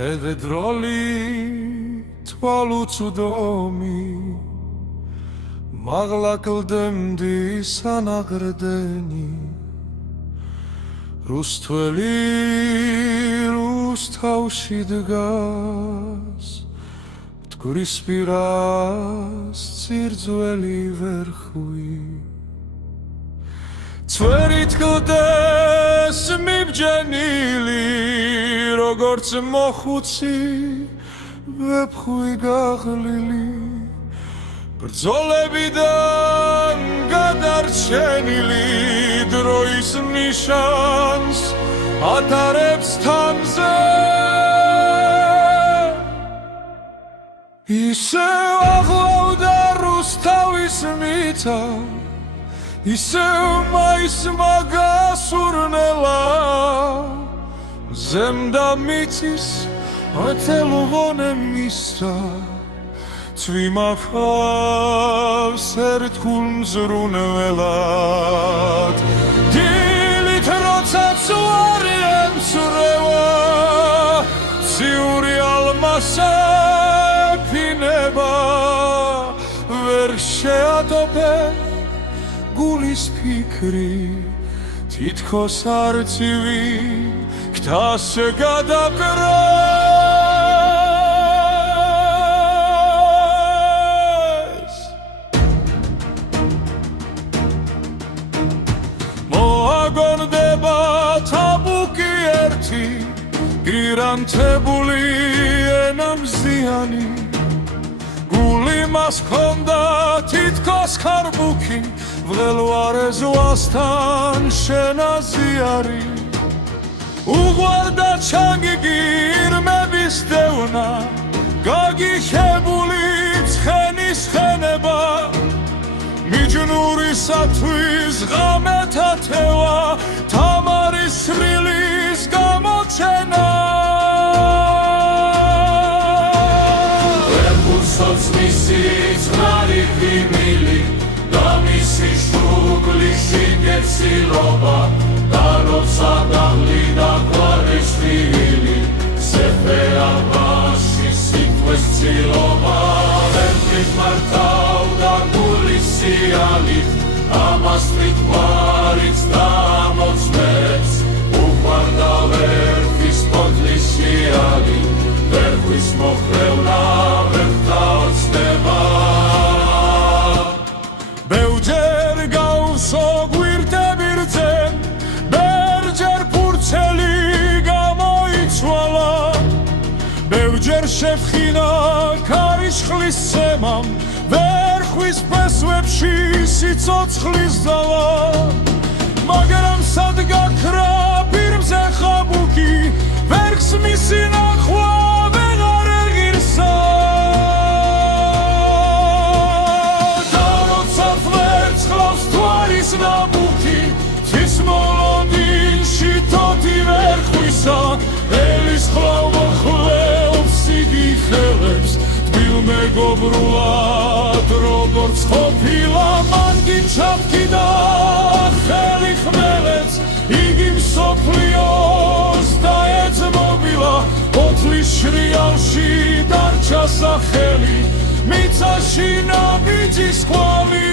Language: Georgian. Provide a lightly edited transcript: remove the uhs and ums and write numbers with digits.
მხედროლი თვალუწვდომი მაღლა კლდემდი სანაღრდენი რუსთველი რუსთავში დგას მტკვრის პირას ცირძველი ვერხვი წვერით კლდეს მიბჯენილი როგორც მოხუცი ვეფხვი გაღლილი ბრძოლებიდან გადარჩენილი დროის ნიშანს ატარებს თანზე ისევ აღლავდა რუსთავის მიწა ისევ მაისმა გასურნელა ზემდა მიწის ათელვონე მისცა წვიმახავს ერთხულ მზრუნველად დილით როცაც უარი ემსრევა ციური ალმასა ეფინება ვერ შეატოვე გულის ფიქრი თითქოს არცივი ქთას გადაკრეს მოაგონდება თაბუკი ერთი გირანტებული ენამზიანი გული მას ჰქონდა თითქოს ხარბუქი ვლელვარე ზღვასთან შენაზიარი უღვარდა ჩანგი გირმების დევნა გაგიხებული ცხენის ხენება მიჯნურისათვის ღამეთა თევა თამარის სრილის გამოჩენა ვერხულსოც მისი წყნარი ღიმილი და მისი შუგლის შიგეცილობა და როცა დავლიდა გვარის ხილი სეფეაბაში სიტყვის ცილობა ვერთვის მართავდა გულის სიალით ამას მიტყვარიც დამოწმებს უყვარდა ვერთვის პოდლის სიალი ვერთვის მოხრევნა ვერთა ოცნება ბევრჯერ გავსო გვირდები რძენ ბევრჯერ ფურცელი გამოიცვალა ბევრჯერ შევხინა ქარიშხლის სემამ ვერხვის ფესვებში სიცოცხლის ძალა მაგრამ სად გაქრა პირმზე ხაბუკი ვერხს მისი ნახვა ვეღარ ეღირსა და როცა ფლერს ხლავს თვალის ნაბუქი თვის მოლოდინში თოთი ვერხვისა ელის ხლავ მოხლევს იგი ხელებს თბილ მეგობრულად როგორც ყოფილა მან გიჩაფქიდა ხელი ხმელეთს იგი მსოფლიოს დაეძმობილა ოთლის შრიალში დარჩა სახელი მიწაში ნაბიჯის ხვალი